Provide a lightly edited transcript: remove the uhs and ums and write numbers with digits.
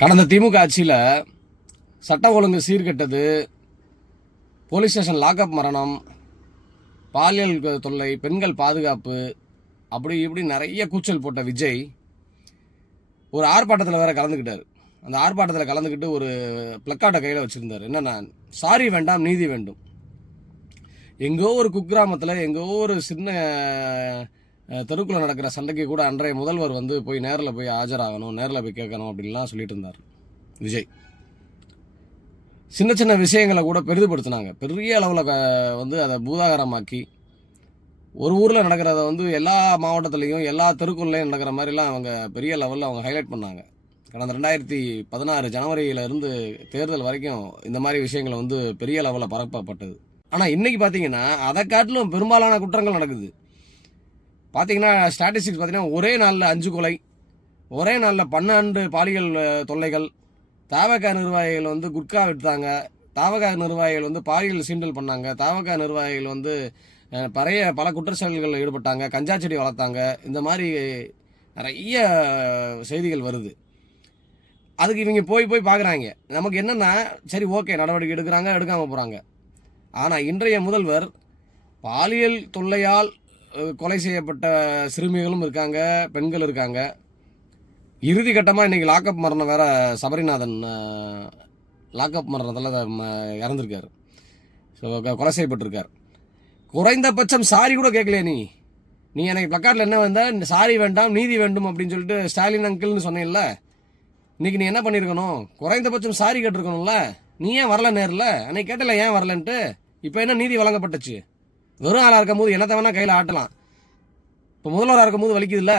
கடந்த திமுக ஆட்சியில் சட்டம் ஒழுங்கு சீர்கெட்டது, போலீஸ் ஸ்டேஷன் லாக்அப் மரணம், பாலியல் தொல்லை, பெண்கள் பாதுகாப்பு, அப்படி இப்படி நிறைய கூச்சல் போட்ட விஜய் ஒரு ஆர்ப்பாட்டத்தில் வேற கலந்துக்கிட்டார். அந்த ஆர்ப்பாட்டத்தில் கலந்துக்கிட்டு ஒரு பிளக்கார்டை கையில் வச்சுருந்தார். என்னென்னா, சாரி வேண்டாம் நீதி வேண்டும். எங்கோ ஒரு குக்கிராமத்தில் எங்கோ ஒரு சின்ன தெருக்குள்ள நடக்கிற சண்டைக்கு கூட அன்றைய முதல்வர் வந்து போய் நேரில் போய் ஆஜராகணும், நேரில் போய் கேட்கணும் அப்படின்லாம் சொல்லிட்டு இருந்தார் விஜய். சின்ன சின்ன விஷயங்களை கூட பெரிதுபடுத்தினாங்க. பெரிய அளவில் வந்து அதை பூதாகரமாக்கி ஒரு ஊரில் நடக்கிறத வந்து எல்லா மாவட்டத்துலேயும் எல்லா தெருக்குள்ளையும் நடக்கிற மாதிரிலாம் அவங்க பெரிய லெவலில் அவங்க ஹைலைட் பண்ணாங்க. கடந்த 2016 ஜனவரியிலிருந்து தேர்தல் வரைக்கும் இந்த மாதிரி விஷயங்கள் வந்து பெரிய லெவலில் பரப்பப்பட்டது. ஆனால் இன்றைக்கி பார்த்தீங்கன்னா அதை காட்டிலும் பெரும்பாலான குற்றங்கள் நடக்குது. பார்த்தீங்கன்னா ஸ்டாட்டிஸ்டிக்ஸ் பார்த்தீங்கன்னா ஒரே நாளில் 5 கொலை, ஒரே நாளில் 12 பாலியல் தொல்லைகள், தாவக நிர்வாகிகள் வந்து குட்கா விட்டாங்க, தாவக நிர்வாகிகள் வந்து பாலியல் சீண்டல் பண்ணாங்க, தாவக நிர்வாகிகள் வந்து பல குற்றச்செயல்களில் ஈடுபட்டாங்க, கஞ்சா செடி வளர்த்தாங்க. இந்த மாதிரி நிறைய செய்திகள் வருது. அதுக்கு இவங்க போய் பார்க்குறாங்க. நமக்கு என்னென்னா, சரி ஓகே நடவடிக்கை எடுக்கிறாங்க, எடுக்காமல் போகிறாங்க. ஆனால் இன்றைய முதல்வர் பாலியல் தொல்லையால் கொலை செய்யப்பட்ட சிறுமிகளும் இருக்காங்க, பெண்கள் இருக்காங்க. இறுதி கட்டமாக இன்றைக்கி லாக்அப் மரணம் வேற, சபரிநாதன் லாக்அப் மரணத்தில் இறந்துருக்கார், கொலை செய்யப்பட்டிருக்கார். குறைந்தபட்சம் சாரி கூட கேட்கலையே நீ எனக்கு பிளக்கார்டில் என்ன வந்தால் சாரி வேண்டாம் நீதி வேண்டும் அப்படின்னு சொல்லிட்டு ஸ்டாலின் அங்கிள்னு சொன்னீங்கல்ல. இன்றைக்கி நீ என்ன பண்ணியிருக்கணும்? குறைந்தபட்சம் சாரி கேட்டிருக்கணும்ல. நீ ஏன் வரல நேரில்? அன்னைக்கு கேட்டல ஏன் வரலன்ட்டு. இப்போ என்ன நீதி வழங்கப்பட்டுச்சு? வெறும் ஆளாக இருக்கும் போது என்னத்தை வேணால் கையில் ஆட்டலாம். இப்போ முதல்வராக இருக்கும் போது வலிக்குது இல்லை?